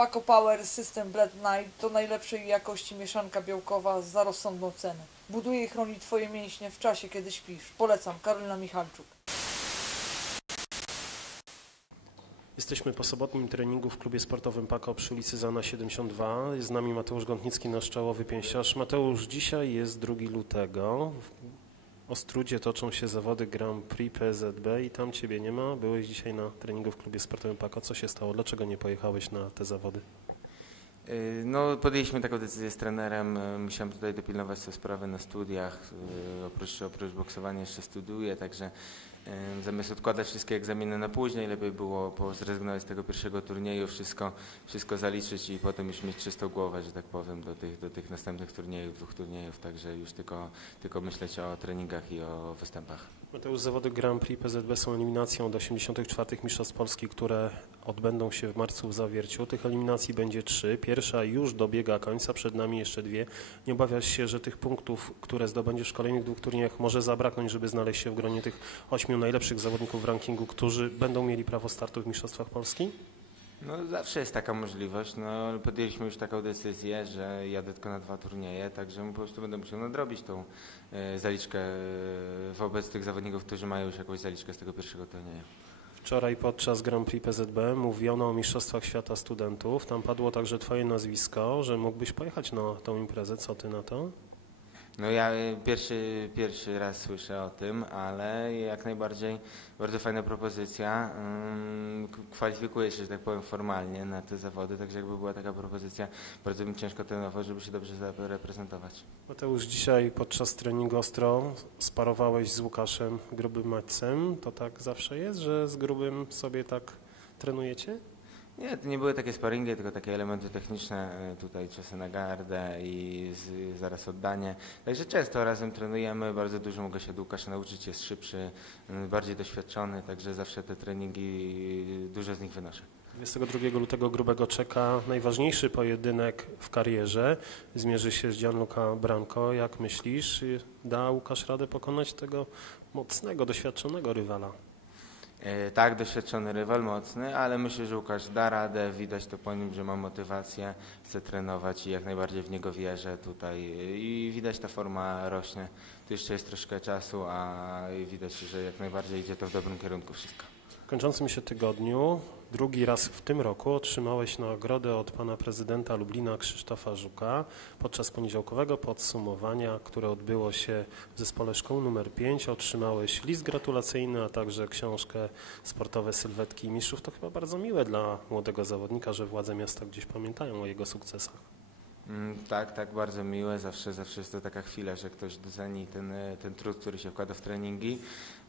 Paco Power System Blend Night to najlepszej jakości mieszanka białkowa za rozsądną cenę. Buduje i chroni Twoje mięśnie w czasie, kiedy śpisz. Polecam, Karolina Michalczuk. Jesteśmy po sobotnim treningu w klubie sportowym Pako przy ulicy Zana 72. Jest z nami Mateusz Gątnicki, nasz czołowy pięściarz. Mateusz, dzisiaj jest 2 lutego. Ostrudzie toczą się zawody Grand Prix PZB i tam Ciebie nie ma. Byłeś dzisiaj na treningu w klubie sportowym Pako. Co się stało? Dlaczego nie pojechałeś na te zawody? Y, No, podjęliśmy taką decyzję z trenerem. Musiałem tutaj dopilnować te sprawy na studiach. Y, Oprócz, oprócz boksowania jeszcze studiuję, także zamiast odkładać wszystkie egzaminy na później, lepiej było zrezygnować z tego pierwszego turnieju, wszystko, wszystko zaliczyć i potem już mieć czystą głowę, że tak powiem, do tych, do tych następnych turniejów, dwóch turniejów, także już tylko, tylko myśleć o treningach i o występach. Mateusz, zawody Grand Prix PZB są eliminacją do 84. Mistrzostw Polski, które odbędą się w marcu w Zawierciu. Tych eliminacji będzie trzy. Pierwsza już dobiega końca, przed nami jeszcze dwie. Nie obawiasz się, że tych punktów, które zdobędziesz w kolejnych dwóch turniejach może zabraknąć, żeby znaleźć się w gronie tych ośmiu najlepszych zawodników w rankingu, którzy będą mieli prawo startu w Mistrzostwach Polski? No zawsze jest taka możliwość. No, podjęliśmy już taką decyzję, że jadę tylko na dwa turnieje, także po prostu będę musiał nadrobić tą e, zaliczkę e, wobec tych zawodników, którzy mają już jakąś zaliczkę z tego pierwszego turnieju. Wczoraj podczas Grand Prix PZB mówiono o Mistrzostwach Świata Studentów. Tam padło także Twoje nazwisko, że mógłbyś pojechać na tą imprezę. Co Ty na to? No ja e, pierwszy, pierwszy raz słyszę o tym, ale jak najbardziej bardzo fajna propozycja. K- Kwalifikuję się, że tak powiem, formalnie na te zawody, także jakby była taka propozycja, bardzo bym ciężko trenował, żeby się dobrze zareprezentować. Mateusz, dzisiaj podczas treningu ostro sparowałeś z Łukaszem Grubym Macem. To tak zawsze jest, że z Grubym sobie tak trenujecie? Nie, to nie były takie sparingi, tylko takie elementy techniczne, y, tutaj czasy na gardę i z, zaraz oddanie. Także często razem trenujemy, bardzo dużo mogę się od nauczyć, jest szybszy, bardziej doświadczony, także zawsze te treningi, y, dużo z nich wynoszę. 22 lutego Grubego czeka najważniejszy pojedynek w karierze. Zmierzy się z Gianluca Branco. Jak myślisz, da Łukasz radę pokonać tego mocnego, doświadczonego rywala? E, Tak, doświadczony rywal, mocny, ale myślę, że Łukasz da radę, widać to po nim, że ma motywację, chce trenować i jak najbardziej w niego wierzę tutaj i widać ta forma rośnie. Tu jeszcze jest troszkę czasu, a widać, że jak najbardziej idzie to w dobrym kierunku wszystko. W kończącym się tygodniu, drugi raz w tym roku, otrzymałeś nagrodę od pana prezydenta Lublina Krzysztofa Żuka podczas poniedziałkowego podsumowania, które odbyło się w zespole szkół numer 5. Otrzymałeś list gratulacyjny, a także książkę Sportowe Sylwetki Mistrzów. To chyba bardzo miłe dla młodego zawodnika, że władze miasta gdzieś pamiętają o jego sukcesach. Mm, Tak, tak, bardzo miłe. Zawsze, zawsze jest to taka chwila, że ktoś doceni ten, e, ten trud, który się wkłada w treningi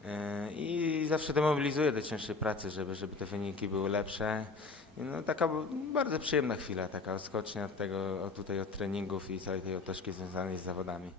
e, i zawsze demobilizuje do cięższej pracy, żeby, żeby te wyniki były lepsze. No, taka bardzo przyjemna chwila, taka odskocznia od tego, od tutaj od treningów i całej tej otoczki związanej z zawodami.